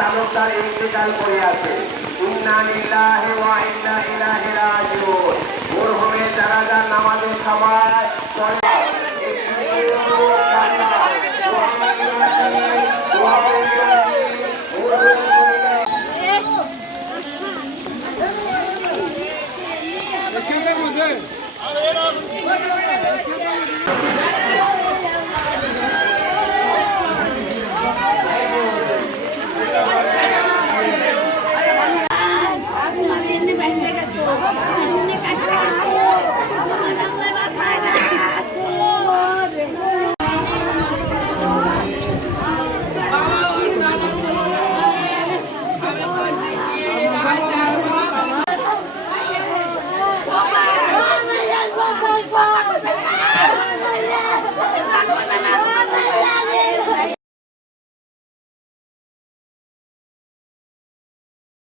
তালুকদার ইন্তেকাল করে আছে ইন্না লিল্লাহি ওয়া ইন্না ইলাইহি রাজিউন। মরহুমে জানাজার নামাজে সবাই